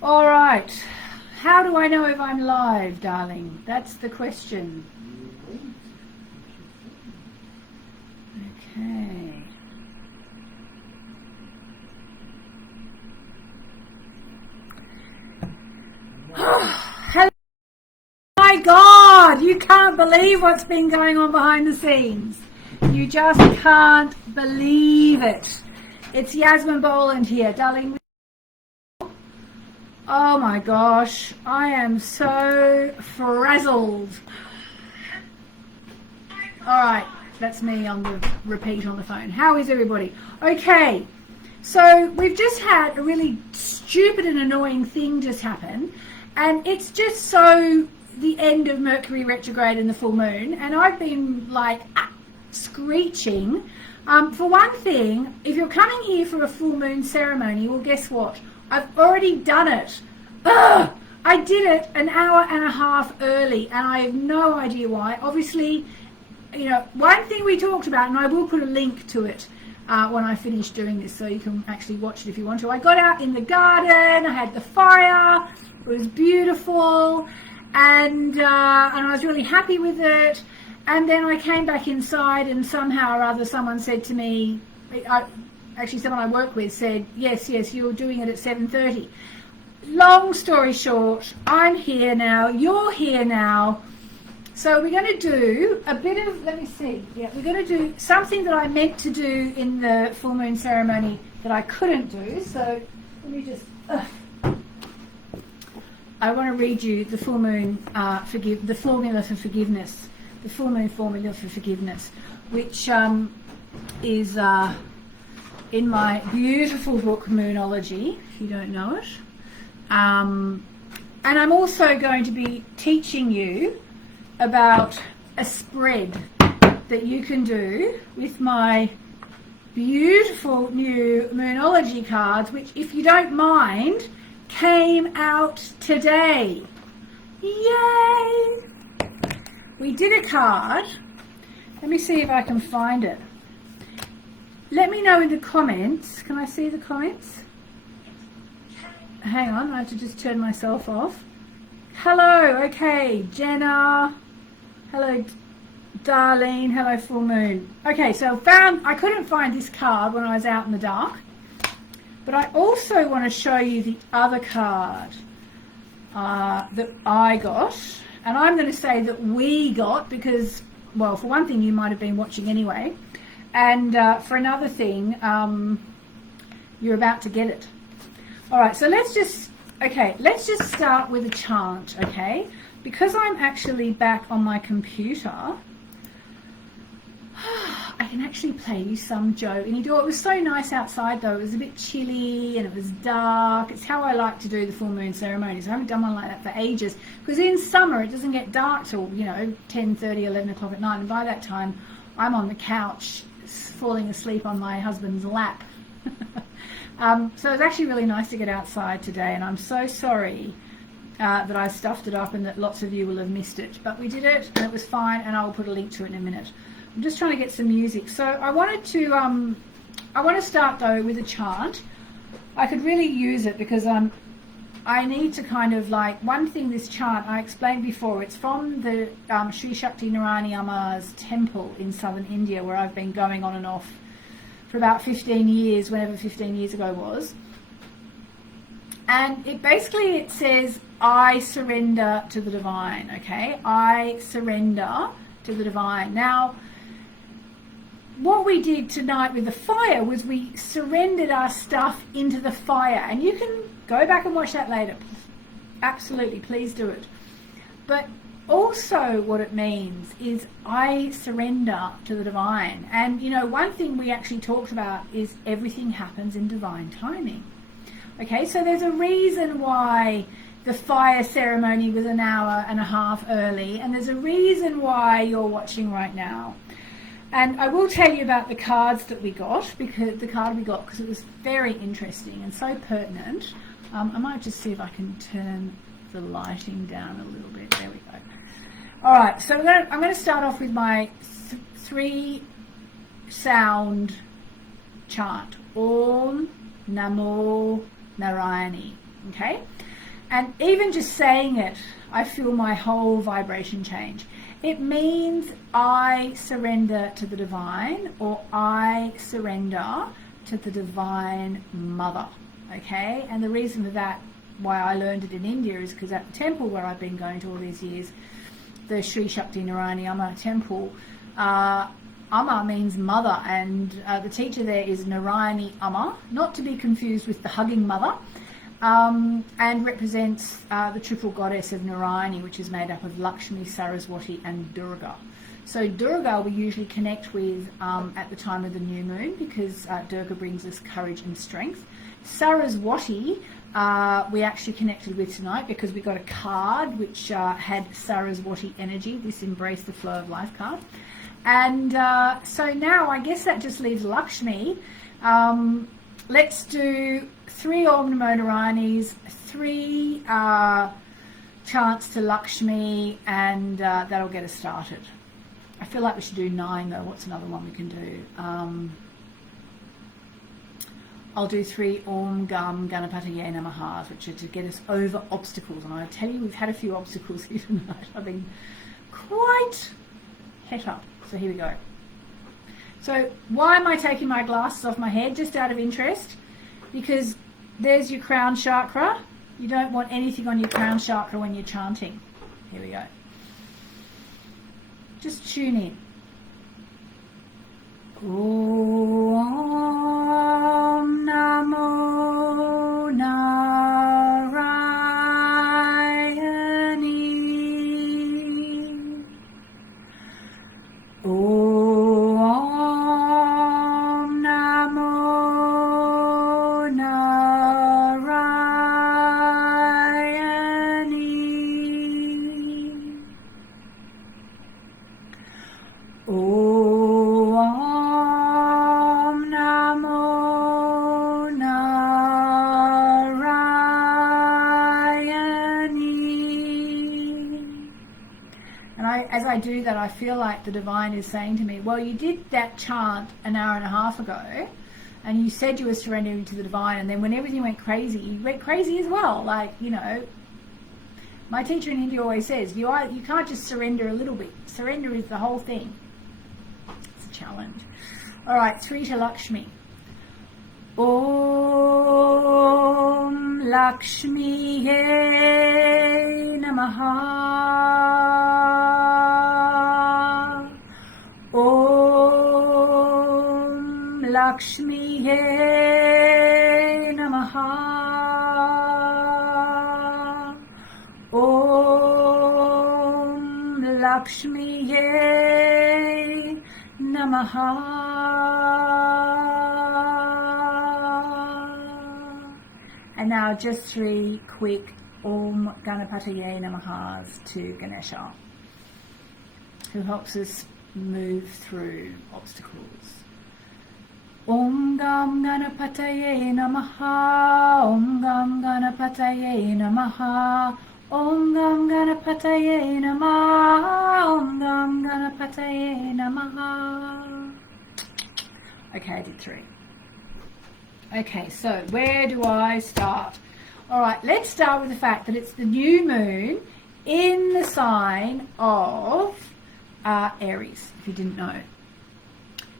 All right. How do I know if I'm live, darling? That's the question. Okay. Hello. My God, you can't believe what's been going on behind the scenes. You just can't believe it. It's Yasmin Boland here, darling. Oh my gosh, I am so frazzled. All right, that's me on the repeat on the phone. How is everybody? Okay, so we've just had a really stupid and annoying thing just happen, and it's just so the end of Mercury retrograde and the full moon, and I've been like screeching. For one thing, if you're coming here for a full moon ceremony, well, guess what? I've already done it. Ugh! I did it an hour and a half early, and I have no idea why. Obviously, you know, one thing we talked about, and I will put a link to it when I finish doing this, so you can actually watch it if you want to. I got out in the garden, I had the fire, it was beautiful, and I was really happy with it. And then I came back inside, and somehow or other someone said to me, actually someone I work with said, yes, you're doing it at 7:30. Long story short, I'm here now, you're here now. So we're going to do a bit of, let me see, yeah, we're going to do something that I meant to do in the full moon ceremony that I couldn't do. So let me just, I want to read you the full moon, the formula for forgiveness. The full moon formula for forgiveness, which is in my beautiful book Moonology, if you don't know it. And I'm also going to be teaching you about a spread that you can do with my beautiful new Moonology cards, which, if you don't mind, came out today. Yay! We did a card. Let me see if I can find it. Let me know in the comments. Can I see the comments? Hang on, I have to just turn myself off. Hello, okay, Jenna. Hello, Darlene. Hello, full moon. Okay, so I couldn't find this card when I was out in the dark, but I also want to show you the other card that I got. And I'm going to say that we got because, well, for one thing, you might have been watching anyway. And for another thing, you're about to get it. All right, so let's just start with a chant, okay? Because I'm actually back on my computer, I can actually play you some Joe Inidor. It was so nice outside, though. It was a bit chilly and it was dark. It's how I like to do the full moon ceremonies. I haven't done one like that for ages, because in summer it doesn't get dark till, 10:30, 11 o'clock at night, and by that time I'm on the couch falling asleep on my husband's lap. So it was actually really nice to get outside today, and I'm so sorry that I stuffed it up and that lots of you will have missed it. But we did it and it was fine, and I'll put a link to it in a minute. I'm just trying to get some music. So I want to start though with a chant. I could really use it because I need to kind of like, one thing, this chant I explained before, it's from the Sri Shakti Narayani Amma's temple in southern India, where I've been going on and off for about 15 years, whenever 15 years ago was. And it says, I surrender to the divine, okay? I surrender to the divine. Now, what we did tonight with the fire was we surrendered our stuff into the fire. And you can go back and watch that later. Absolutely, please do it. But also what it means is I surrender to the divine. And, one thing we actually talked about is everything happens in divine timing. Okay, so there's a reason why the fire ceremony was an hour and a half early, and there's a reason why you're watching right now. And I will tell you about the cards that we got, because it was very interesting and so pertinent. I might just see if I can turn the lighting down a little bit. There we go. All right, so I'm going to start off with my 3 sound chant. Om Namo Narayani. Okay? And even just saying it, I feel my whole vibration change. It means I surrender to the divine, or I surrender to the divine mother. Okay? And the reason for that, why I learned it in India, is because at the temple where I've been going to all these years, the Sri Shakti Narayani Amma temple, Amma means mother, and the teacher there is Narayani Amma, not to be confused with the hugging mother, and represents the triple goddess of Narayani, which is made up of Lakshmi, Saraswati and Durga. So Durga we usually connect with at the time of the new moon, because Durga brings us courage and strength. Saraswati we actually connected with tonight because we got a card which had Saraswati energy, this Embrace the Flow of Life card. And so now I guess that just leaves Lakshmi. Let's do 3 Om Namo Narayanis, 3 chants to Lakshmi, and that'll get us started. I feel like we should do 9 though. What's another one we can do? I'll do 3 Om Gam Ganapataye Namahas, which are to get us over obstacles. And I tell you, we've had a few obstacles here tonight. I've been quite het up. So here we go. So why am I taking my glasses off my head? Just out of interest. Because there's your crown chakra. You don't want anything on your crown chakra when you're chanting. Here we go. Just tune in. Om Namo Narayani. Om Namo Narayani. Om Namo Narayani. And as I do that, I feel like the divine is saying to me, well, you did that chant an hour and a half ago, and you said you were surrendering to the divine, and then when everything went crazy, you went crazy as well. Like, you know, my teacher in India always says, you can't just surrender a little bit. Surrender is the whole thing. It's a challenge. All right, 3 to Lakshmi. Om Lakshmi Namaha. Om Lakshmi Namaha. Om Lakshmi Namaha. And now just 3 quick Om Ganapataye Namahas to Ganesha, who helps us move through obstacles. Om Gam Ganapataye Namaha. Om Gam Ganapataye Namaha. Om Gam Ganapataye Namaha. Om Gam Ganapataye Namaha. Okay, I did 3. Okay, so where do I start? All right, let's start with the fact that it's the new moon in the sign of Aries, if you didn't know.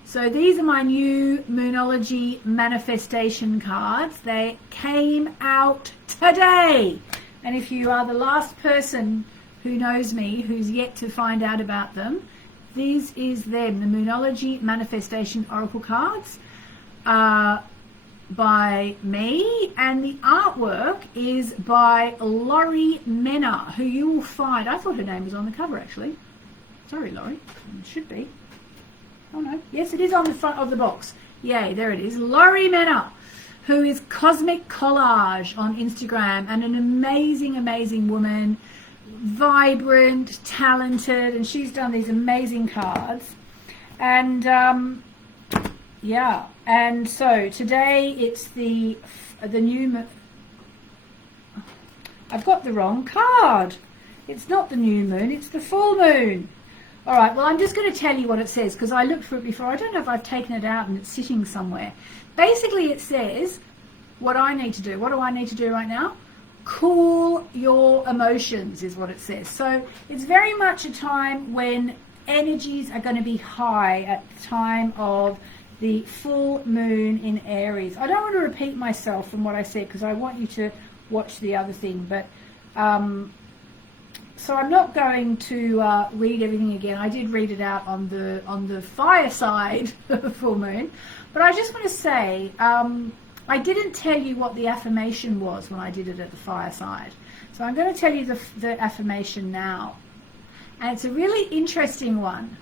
So these are my new Moonology manifestation cards. They came out today. And if you are the last person who knows me, who's yet to find out about them, this is them, the Moonology Manifestation Oracle cards by me, and the artwork is by Laurie Menner, who you will find, I thought her name was on the cover actually. Sorry, Laurie, it should be. Oh no, yes it is on the front of the box. Yay, there it is. Laurie Menner, who is Cosmic Collage on Instagram, and an amazing, amazing woman, vibrant, talented, and she's done these amazing cards. And yeah, and so today it's the new, I've got the wrong card. It's not the new moon, it's the full moon. All right, well, I'm just going to tell you what it says, because I looked for it before. I don't know if I've taken it out and it's sitting somewhere. Basically, it says what I need to do. What do I need to do right now? cool your emotions is what it says. So it's very much a time when energies are going to be high at the time of the full moon in Aries. I don't want to repeat myself from what I said because I want you to watch the other thing, but so I'm not going to read everything again. I did read it out on the fire side of the full moon, but I just want to say I didn't tell you what the affirmation was when I did it at the fireside. So I'm going to tell you the affirmation now. And it's a really interesting one,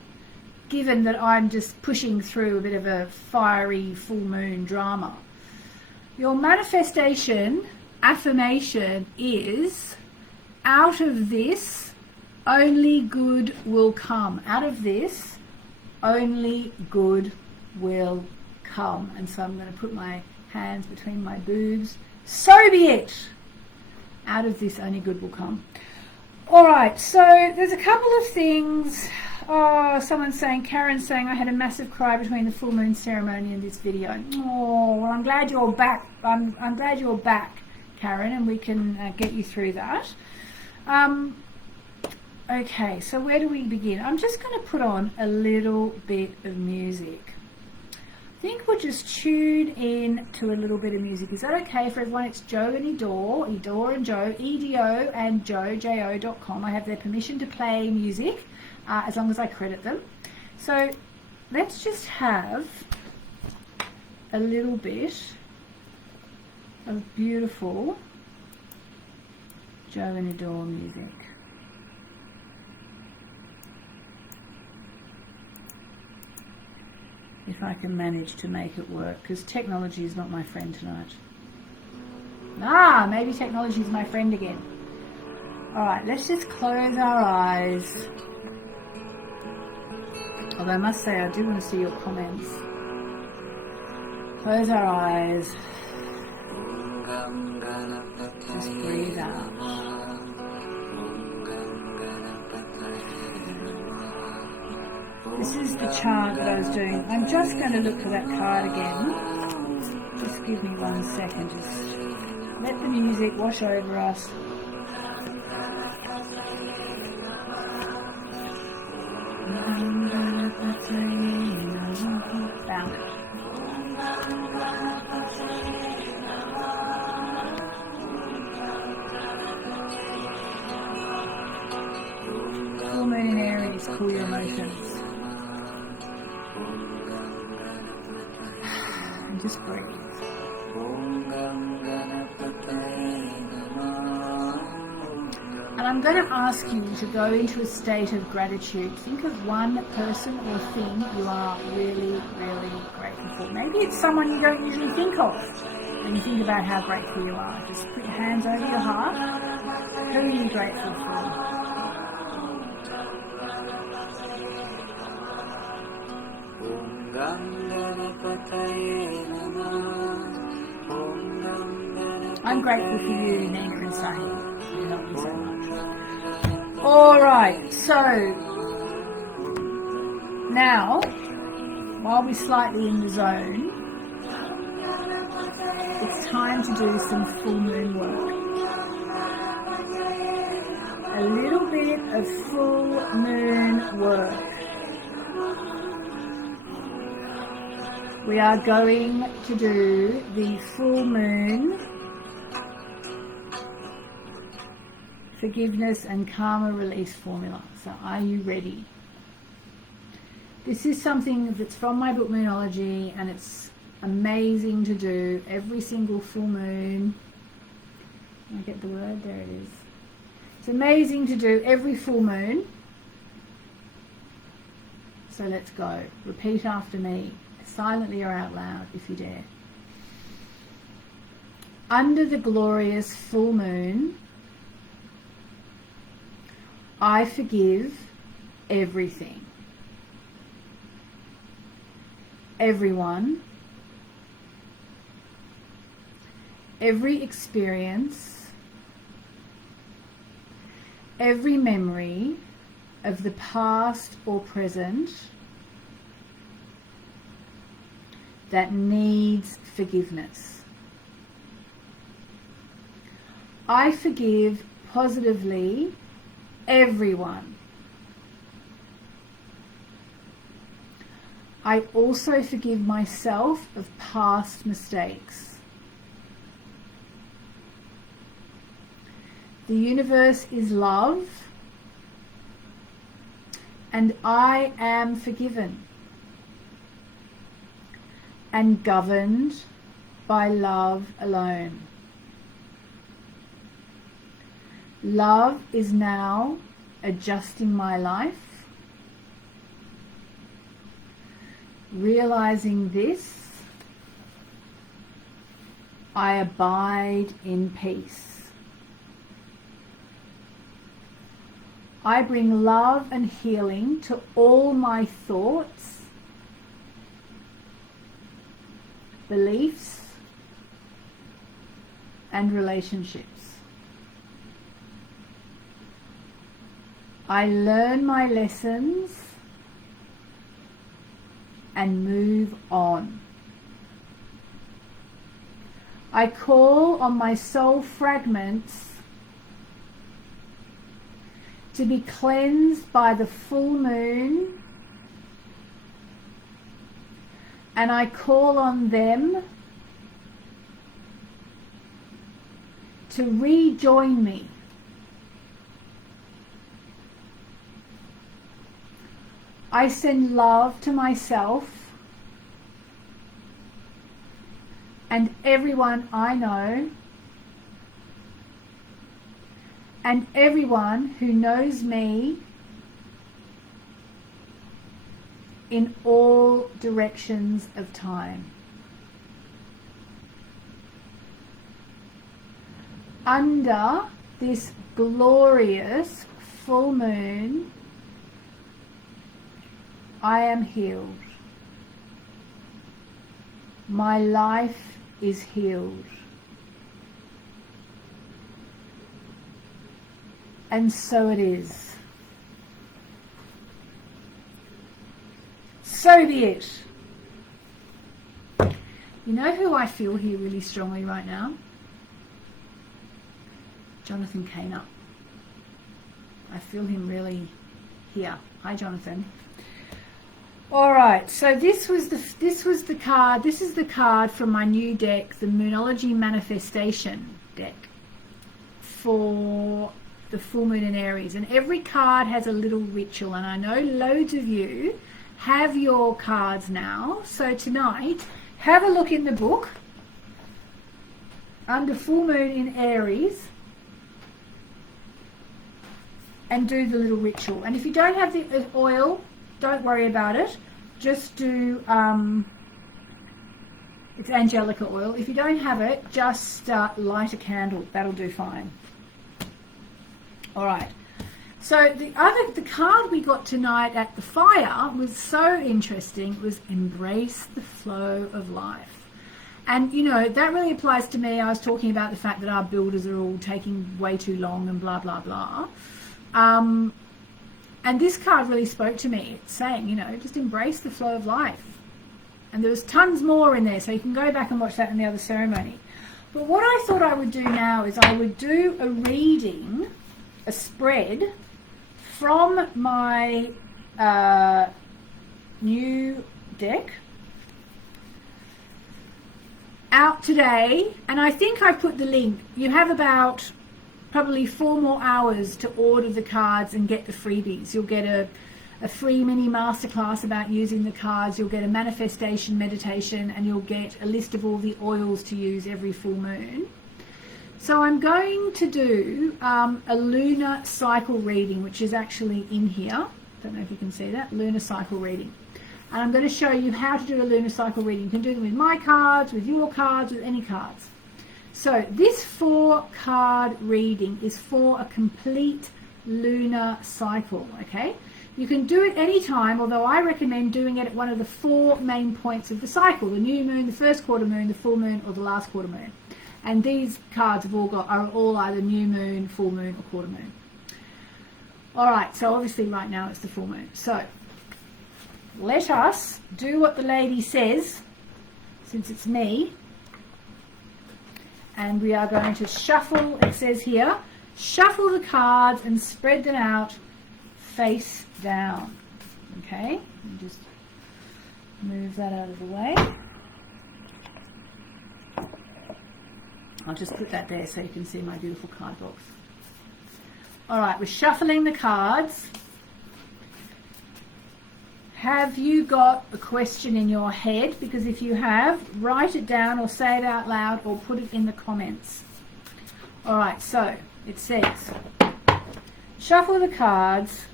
given that I'm just pushing through a bit of a fiery full moon drama. Your manifestation affirmation is, out of this, only good will come. Out of this, only good will come. And so I'm going to put my hands between my boobs. So be it. Out of this, only good will come. All right, so there's a couple of things. Oh, someone's saying, Karen's saying, I had a massive cry between the full moon ceremony and this video. Oh, well, I'm glad you're back. I'm glad you're back, Karen, and we can get you through that. Okay, so where do we begin? I'm just going to put on a little bit of music. I think we'll just tune in to a little bit of music. Is that okay for everyone? It's Joe and Edor and Joe, EDO and Joe, JO.com. I have their permission to play music as long as I credit them. So let's just have a little bit of beautiful Joe and Edor music. If I can manage to make it work, because technology is not my friend tonight. Maybe technology is my friend again. Alright, let's just close our eyes. Although I must say I do want to see your comments. Close our eyes. Just breathe out. This is the chant that I was doing. I'm just going to look for that card again. Just give me 1 second. Just let the music wash over us. Found it. Full moon in Aries, cool your emotions. And just breathe. And I'm going to ask you to go into a state of gratitude. Think of one person or thing you are really, really grateful for. Maybe it's someone you don't usually think of when you think about how grateful you are. Just put your hands over your heart. Who are you grateful for? I'm grateful for you, Nina and Sahi. You helped me so much. Alright, so now, while we're slightly in the zone, it's time to do some full moon work. A little bit of full moon work. We are going to do the full moon forgiveness and karma release formula. So are you ready? This is something that's from my book Moonology, and it's amazing to do every single full moon. Can I get the word? There it is. It's amazing to do every full moon. So let's go. Repeat after me, silently or out loud if you dare. Under the glorious full moon, I forgive everything, everyone, every experience, every memory of the past or present that needs forgiveness. I forgive positively everyone. I also forgive myself of past mistakes. The universe is love, and I am forgiven and governed by love alone. Love is now adjusting my life. Realizing this, I abide in peace. I bring love and healing to all my thoughts, beliefs, and relationships. I learn my lessons and move on. I call on my soul fragments to be cleansed by the full moon, and I call on them to rejoin me. I send love to myself and everyone I know and everyone who knows me in all directions of time. Under this glorious full moon, I am healed. My life is healed. And so it is. So be it. You know who I feel here really strongly right now? Jonathan Caner. I feel him really here. Hi, Jonathan. All right, so this was the card. This is the card from my new deck, the Moonology Manifestation deck, for the full moon in Aries. And every card has a little ritual, and I know loads of you have your cards now. So tonight, have a look in the book under full moon in Aries and do the little ritual. And if you don't have the oil, don't worry about it. Just do, it's Angelica oil. If you don't have it, just light a candle. That'll do fine. All right. So the card we got tonight at the fire was so interesting. It was embrace the flow of life. And, you know, that really applies to me. I was talking about the fact that our builders are all taking way too long and blah, blah, blah. And this card really spoke to me. It's saying, you know, just embrace the flow of life. And there was tons more in there, so you can go back and watch that in the other ceremony. But what I thought I would do now is I would do a reading, a spread, from my new deck out today. And I think I put the link. You have about probably 4 more hours to order the cards and get the freebies. You'll get a free mini masterclass about using the cards. You'll get a manifestation meditation, and you'll get a list of all the oils to use every full moon. So I'm going to do a lunar cycle reading, which is actually in here. Don't know if you can see that. Lunar cycle reading. And I'm going to show you how to do a lunar cycle reading. You can do them with my cards, with your cards, with any cards. So this 4-card reading is for a complete lunar cycle, okay? You can do it anytime, although I recommend doing it at one of the 4 main points of the cycle: the new moon, the first quarter moon, the full moon, or the last quarter moon. And these cards are all either new moon, full moon, or quarter moon. All right, so obviously right now it's the full moon. So let us do what the lady says, since it's me, and we are going to shuffle. It says here, shuffle the cards and spread them out face down. Okay, just move that out of the way. I'll just put that there so you can see my beautiful card box. All right, we're shuffling the cards. Have you got a question in your head? Because if you have, write it down or say it out loud or put it in the comments. All right, so it says, shuffle the cards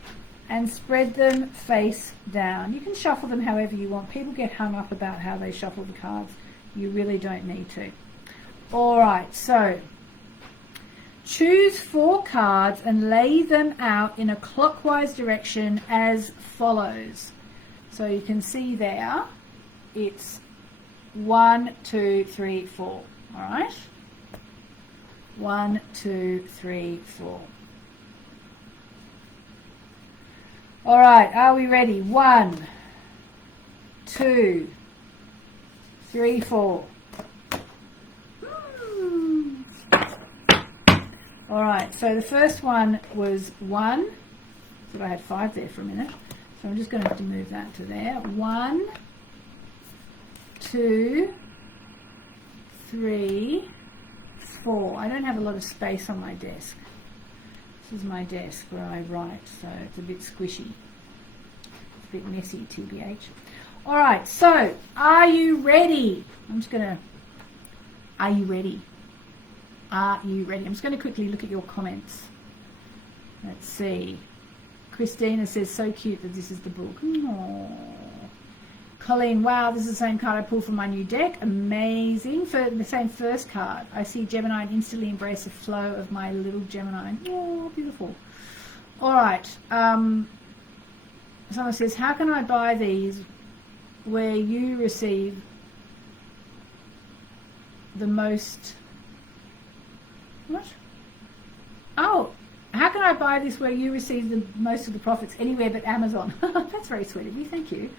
and spread them face down. You can shuffle them however you want. People get hung up about how they shuffle the cards. You really don't need to. All right, so choose 4 cards and lay them out in a clockwise direction as follows. So you can see there, it's 1, 2, 3, 4. All right, 1, 2, 3, 4. All right, are we ready? 1, 2, 3, 4. All right, so the first one was 1. So I had 5 there for a minute. So I'm just going to have to move that to there. 1, 2, 3, 4. I don't have a lot of space on my desk. This is my desk where I write, so it's a bit squishy. It's a bit messy, TBH. All right, so are you ready? Are you ready? Are you ready? I'm just going to quickly look at your comments. Let's see. Christina says, so cute that this is the book. Aww. Colleen, wow, this is the same card I pulled from my new deck. Amazing. For the same first card, I see Gemini and instantly embrace the flow of my little Gemini. Oh, beautiful. All right. Someone says, how can I buy these where you receive the most... What? Oh, how can I buy this where you receive the most of the profits anywhere but Amazon? That's very sweet of you. Thank you.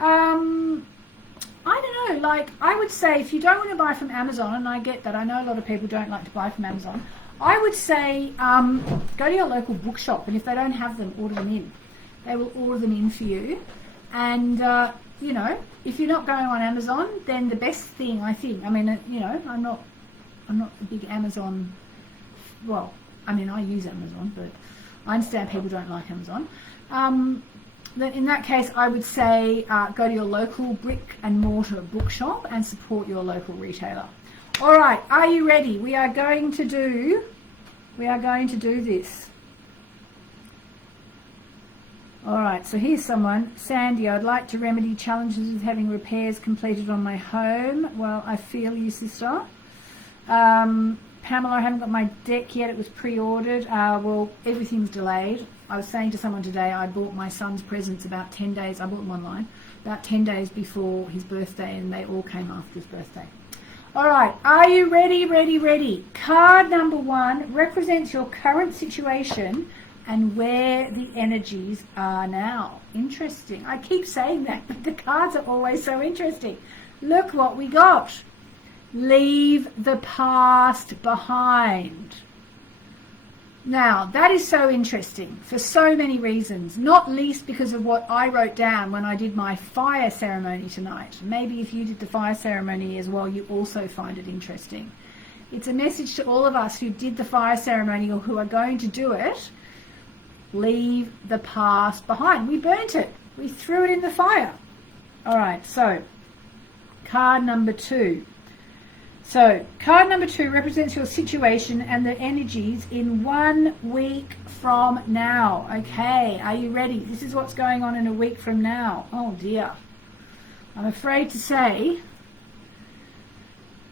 I don't know, like I would say if you don't want to buy from Amazon, and I get that, I know a lot of people don't like to buy from Amazon, I would say go to your local bookshop, and if they don't have them, order them in. They will order them in for you. And you know, if you're not going on Amazon, then the best thing, I think, I mean, you know, I'm not a big Amazon, well, I mean, I use Amazon, but I understand people don't like Amazon. Then in that case, I would say go to your local brick and mortar bookshop and support your local retailer. All right, are you ready? We are going to do this. All right, so here's someone. Sandy, I'd like to remedy challenges with having repairs completed on my home. Well, I feel you, sister. Pamela, I haven't got my deck yet. It was pre-ordered. Well, everything's delayed. I was saying to someone today, I bought my son's presents about 10 days. I bought them online about 10 days before his birthday, and they all came after his birthday. All right, are you ready, ready, ready? Card number 1 represents your current situation and where the energies are now. Interesting. I keep saying that, but the cards are always so interesting. Look what we got. Leave the past behind. Now, that is so interesting for so many reasons, not least because of what I wrote down when I did my fire ceremony tonight. Maybe if you did the fire ceremony as well, you also find it interesting. It's a message to all of us who did the fire ceremony or who are going to do it. Leave the past behind. We burnt it. We threw it in the fire. All right, so card number 2. So card number 2 represents your situation and the energies in 1 week from now. Okay, are you ready? This is what's going on in a week from now. Oh dear. I'm afraid to say,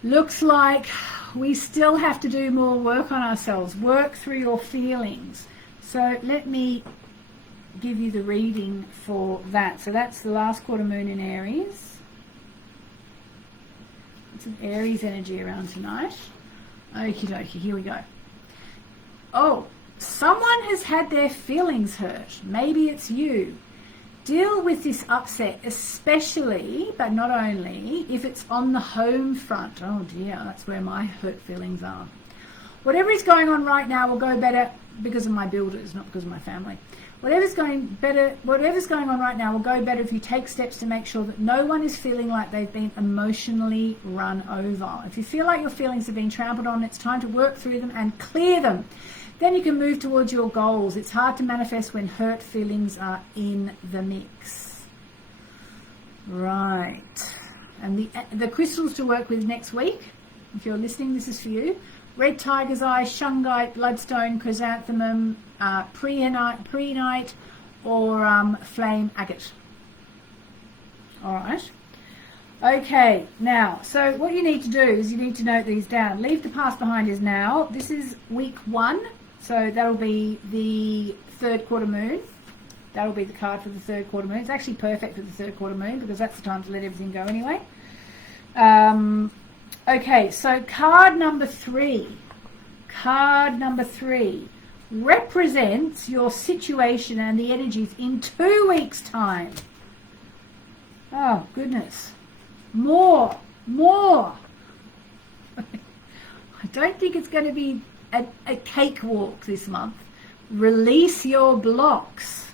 looks like we still have to do more work on ourselves, work through your feelings. So let me give you the reading for that. So that's the last quarter moon in Aries. Some Aries energy around tonight. Okie dokie, here we go. Oh, someone has had their feelings hurt. Maybe it's you. Deal with this upset, especially, but not only, if it's on the home front. Oh dear, that's where my hurt feelings are. Whatever is going on right now will go better because of my builders, not because of my family. Whatever's going on right now will go better if you take steps to make sure that no one is feeling like they've been emotionally run over. If you feel like your feelings have been trampled on, it's time to work through them and clear them. Then you can move towards your goals. It's hard to manifest when hurt feelings are in the mix. Right. And the crystals to work with next week, if you're listening, this is for you. Red tiger's eye, shungite, bloodstone, chrysanthemum, prehnite, or flame agate. All right. Okay, now, so what you need to do is you need to note these down. Leave the past behind is now. This is week 1, so that'll be the third quarter moon. That'll be the card for the third quarter moon. It's actually perfect for the third quarter moon because that's the time to let everything go anyway. Okay, so card number 3 represents your situation and the energies in 2 weeks' time. Oh, goodness. More. I don't think it's going to be a cakewalk this month. Release your blocks.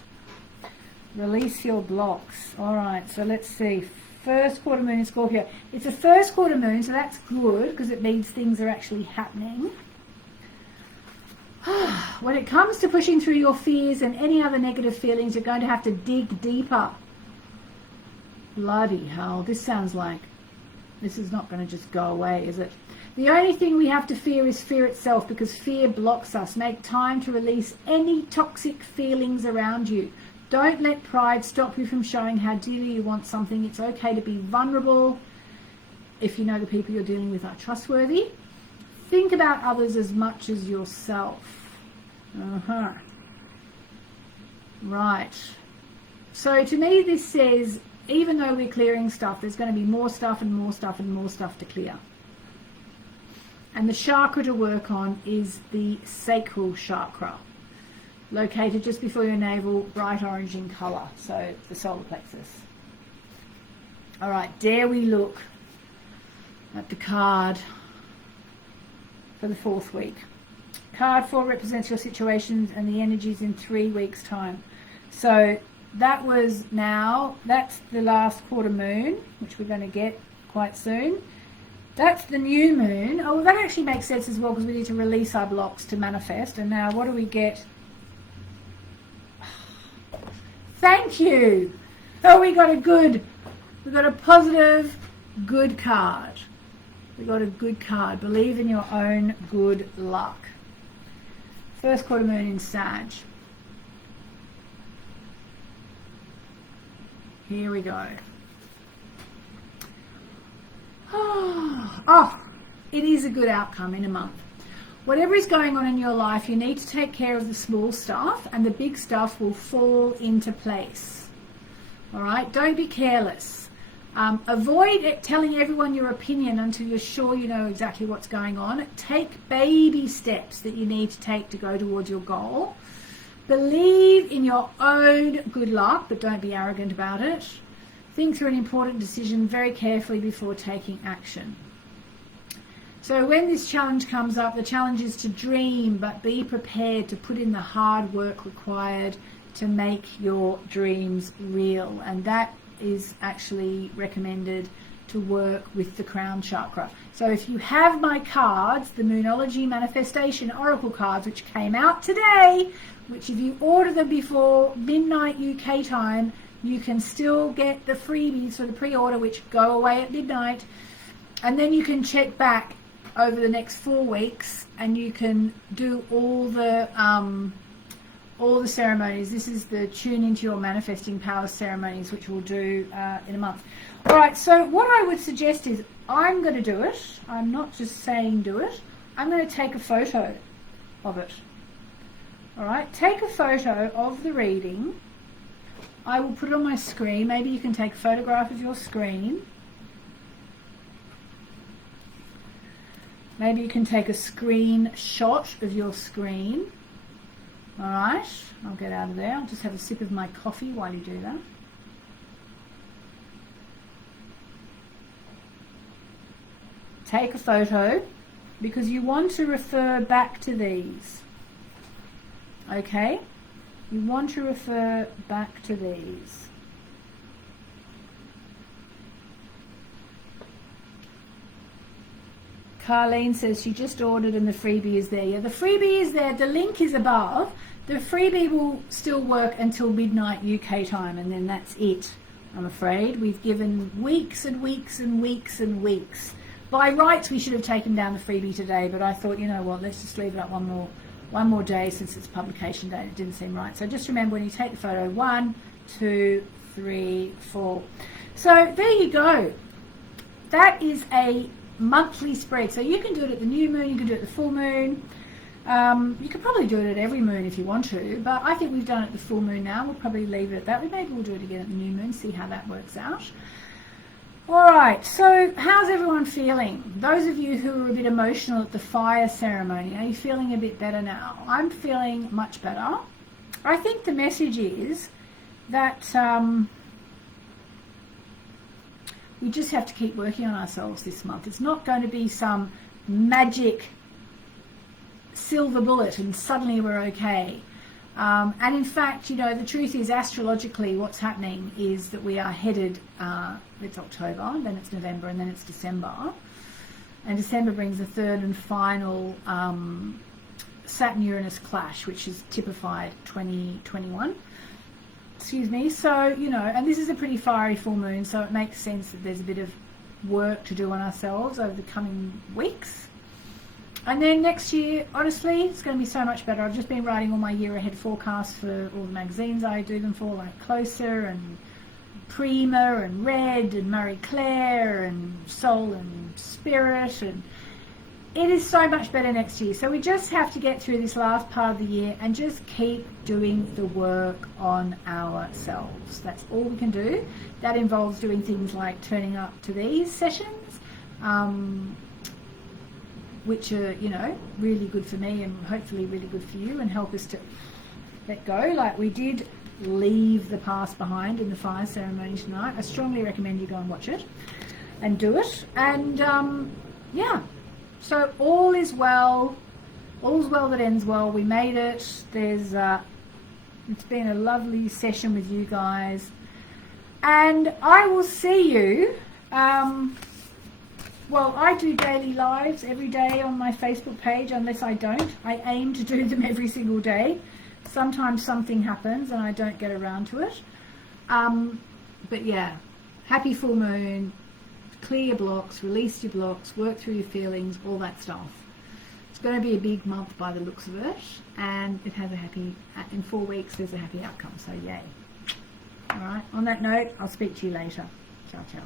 All right, so let's see. First quarter moon in Scorpio. It's a first quarter moon, so that's good because it means things are actually happening. When it comes to pushing through your fears and any other negative feelings, you're going to have to dig deeper. Bloody hell, this sounds like this is not going to just go away, is it? The only thing we have to fear is fear itself, because fear blocks us. Make time to release any toxic feelings around you. Don't let pride stop you from showing how dearly you want something. It's okay to be vulnerable if you know the people you're dealing with are trustworthy. Think about others as much as yourself. Right. So to me this says, even though we're clearing stuff, there's going to be more stuff and more stuff and more stuff to clear. And the chakra to work on is the sacral chakra, located just before your navel, bright orange in colour, so the solar plexus. All right, dare we look at the card for the 4th week. Card 4 represents your situations and the energies in 3 weeks' time. So that was that's the last quarter moon, which we're going to get quite soon. That's the new moon. Oh, well, that actually makes sense as well, because we need to release our blocks to manifest. And now what do we get? Thank you. Oh, we got a positive, good card. We got a good card. Believe in your own good luck. First quarter moon in Sag. Here we go. Oh, it is a good outcome in a month. Whatever is going on in your life, you need to take care of the small stuff, and the big stuff will fall into place. All right? Don't be careless. Avoid telling everyone your opinion until you're sure you know exactly what's going on. Take baby steps that you need to take to go towards your goal. Believe in your own good luck, but don't be arrogant about it. Think through an important decision very carefully before taking action. So when this challenge comes up, the challenge is to dream, but be prepared to put in the hard work required to make your dreams real. And that is actually recommended to work with the crown chakra. So if you have my cards, the Moonology Manifestation Oracle cards, which came out today, which if you order them before midnight UK time, you can still get the freebies for the pre-order, which go away at midnight. And then you can check back over the next 4 weeks and you can do all the ceremonies. This is the Tune Into Your Manifesting Power ceremonies, which we'll do in a month. All right, so what I would suggest is I'm going to do it. I'm not just saying do it. I'm going to take a photo of it. All right, take a photo of the reading. I will put it on my screen. Maybe you can take a photograph of your screen. Maybe you can take a screenshot of your screen. All right, I'll get out of there. I'll just have a sip of my coffee while you do that. take a photo, because you want to refer back to these. Okay? You want to refer back to these. Carlene says she just ordered and the freebie is there. Yeah, the freebie is there. The link is above. The freebie will still work until midnight UK time, and then that's it, I'm afraid. We've given weeks and weeks and weeks and weeks. By rights, we should have taken down the freebie today, but I thought, you know what, let's just leave it up one more day since it's publication day. It didn't seem right. So just remember, when you take the photo, 1, 2, 3, 4. So there you go. That is a monthly spread. So you can do it at the new moon, you can do it at the full moon. You could probably do it at every moon if you want to, but I think we've done it at the full moon now. We'll probably leave it at that. Maybe we'll do it again at the new moon, see how that works out. All right, so how's everyone feeling? Those of you who were a bit emotional at the fire ceremony, are you feeling a bit better now? I'm feeling much better. I think the message is that we just have to keep working on ourselves this month. It's not going to be some magic silver bullet and suddenly we're okay. And in fact, you know, the truth is, astrologically, what's happening is that we are headed, it's October, then it's November, and then it's December. And December brings the third and final Saturn-Uranus clash, which is typified 2021. Excuse me. So, you know, and this is a pretty fiery full moon, so it makes sense that there's a bit of work to do on ourselves over the coming weeks. And then next year, honestly, it's going to be so much better. I've just been writing all my year ahead forecasts for all the magazines I do them for, like Closer and Prima and Red and Marie Claire and Soul and Spirit, and it is so much better next year. So we just have to get through this last part of the year and just keep doing the work on ourselves. That's all we can do. That involves doing things like turning up to these sessions, which are, you know, really good for me and hopefully really good for you and help us to let go. Like we did leave the past behind in the fire ceremony tonight. I strongly recommend you go and watch it and do it. And yeah, so all is well. All's well that ends well. We made it. There's it's been a lovely session with you guys. And I will see you. Well, I do daily lives every day on my Facebook page, unless I don't. I aim to do them every single day. Sometimes something happens and I don't get around to it. But yeah, happy full moon, clear your blocks, release your blocks, work through your feelings, all that stuff. It's going to be a big month by the looks of it, and it has a happy, in 4 weeks there's a happy outcome, so yay. All right, on that note, I'll speak to you later. Ciao, ciao.